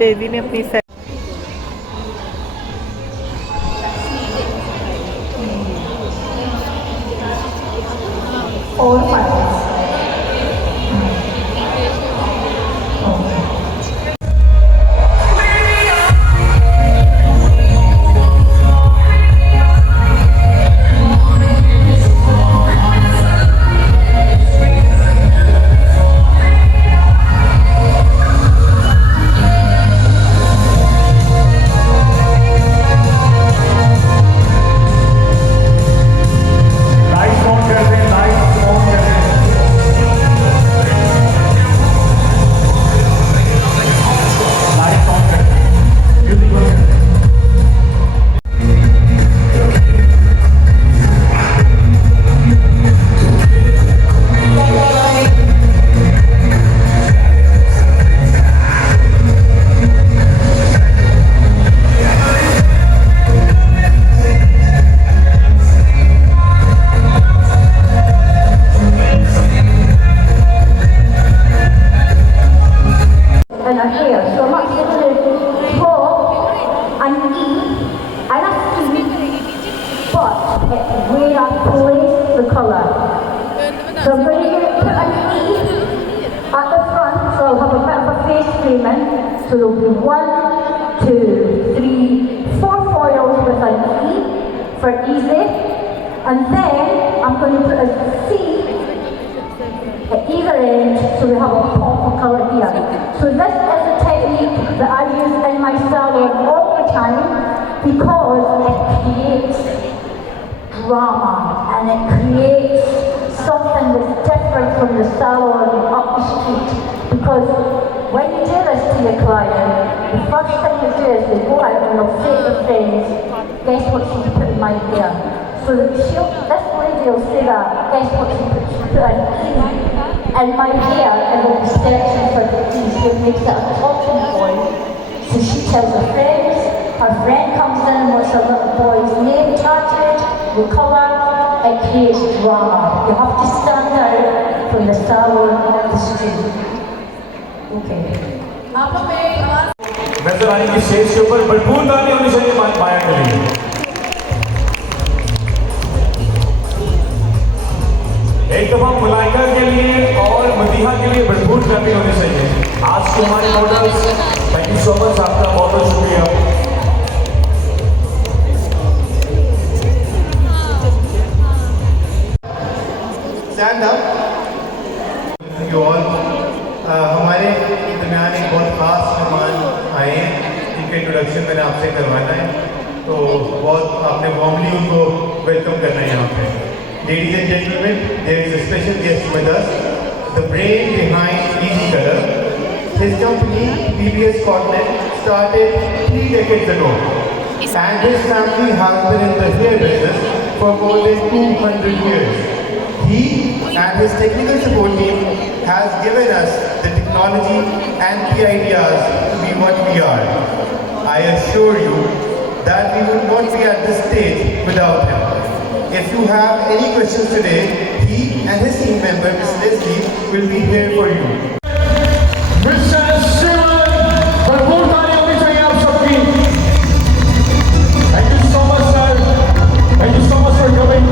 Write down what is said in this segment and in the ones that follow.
Baby ने अपनी So I'm going to put an E at the front, so I'll have a bit of a face framing. So there'll be 1, 2, 3, 4 foils with an E for easy. And then I'm going to put a C at either end, so we have a pop of colour here. So this is a technique that I use in my salon all the time because it creates drama and it creates something that's different from the salon up the street. Because when you do this to your client, the first thing they do is they go out and they'll say to their friends, guess what she's put in my hair? So that this lady will say that, guess what she put an E in my hair, and will be searching for the E, so it makes it a talking point. So she tells her friends, her friend comes in and wants her little boy's name charted, the colour, it creates drama. You have to stand out from the salon on the street. Okay. नजर आएंगे stage के ऊपर भरपूर ताली होनी चाहिए माया के लिए। एक दफा मुलायका के लिए और मदीहा के लिए भरपूर ताली होनी चाहिए। आज के हमारे models, thank you so much, आपका बहुत बहुत शुक्रिया। Stand up. Thank you all. हमारे दरमियान एक बहुत खास मेहमान आए हैं जिनका इंट्रोडक्शन मैंने आपसे करवाना है, तो बहुत आपने वार्मली उनको वेलकम करना है यहाँ पे। Ladies and gentlemen, there is a special guest with us, the brain behind Eazicolor. His company, PBS Scotland, started 3 decades ago, and his family has been in the hair business for more than 200 years. He and his technical support team has given us the technology and the ideas to be what we are. I assure you that we would not be at this stage without him. If you have any questions today, he and his team member, Ms. Leslie, will be here for you. Thank you so much, sir. Thank you so much for coming.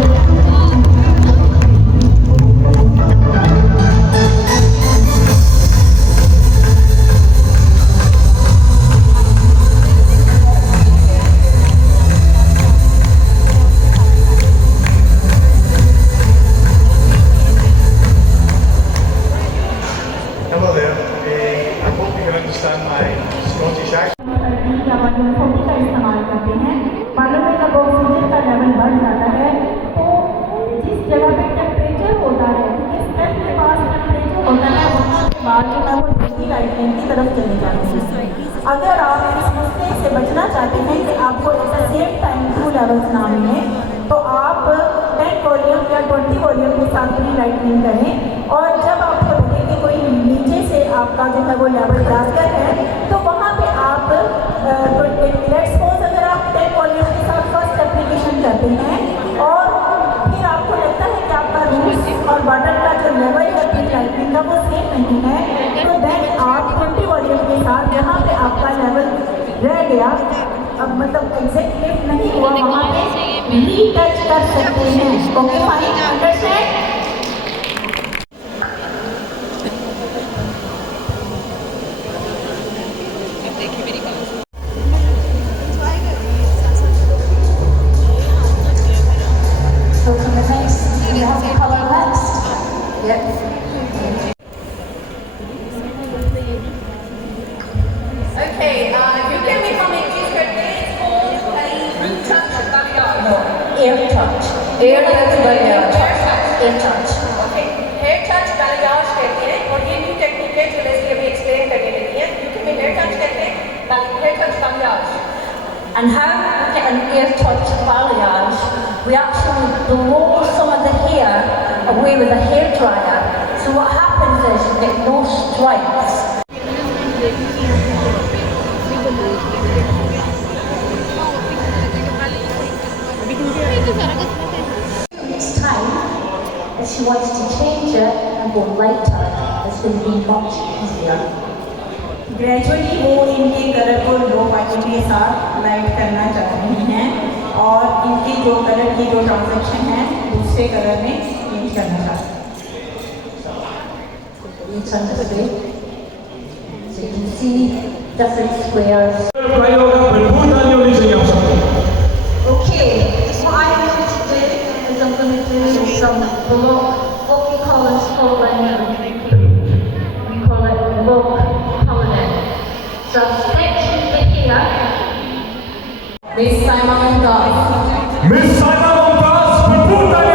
Hello there. I hope you can understand my Scottish accent. का इस्तेमाल करते हैं। मालूम है जब oxygen का level बढ़ जाता है तो जिस जगह पे टेम्परेचर होता है, जिस स्टेप के पास टेम्परेचर होता है, वहाँ के बाद जो है वो दूसरी लाइटनिंग की तरफ चले जाते हैं। अगर आप इस मसले से बचना चाहते हैं कि आपको at the same time 2 levels ना मिले, तो आप 10 वॉल्यूम या 20 वॉल्यूम के साथ भी लाइटनिंग करें, और जब आप आपका जो है वो लेवल जाकर है, तो वहाँ पे आप लेट्स सपोज अगर आप 10 वॉल्यूम के साथ फर्स्ट एप्लीकेशन करते हैं और फिर आपको लगता है कि आपका रूट्स और बटन का जो लेवल है प्री लाइटनिंग का वो सेम नहीं है, तो देन आप 20 वॉल्यूम के साथ जहाँ पे आपका लेवल रह गया, अब मतलब एग्जैक्ट लिफ्ट नहीं हुआ, वहाँ पे रीटच कर सकते हैं। Okay fine, understand? So for the next, we have the color next. Yep. Okay, you can be from English Air touch. Air touch balayage. Air touch. Okay, hair touch balayage कहते हैं और ये new technique है जो Leslie अभी explain करने लगी है। यूके में hair touch कहते हैं, hair touch balayage. And how we get an air touch balayage, we actually blow some of the hair away with a hair dryer. So what happens is you get no stripes. Next time, if she wants to change it and go lighter, it's going to be much easier. Gradually वो इनके colour को लो white के साथ light करना चाह रही हैं और इनके जो कलर की जो ट्रांजेक्शन है दूसरे कलर में चेंज करना चाहती हैं। You turn this way, so you can see different squares. Apply होगा, भरपूर ताली होनी चाहिए आप सबको। Okay, what I'm going to do is I'm going to do some block, what we call in Scotland, we call it block colouring. So I've sketched the hair. Miss Simon Mumtaz. Miss Saima Mumtaz, भरपूर ताली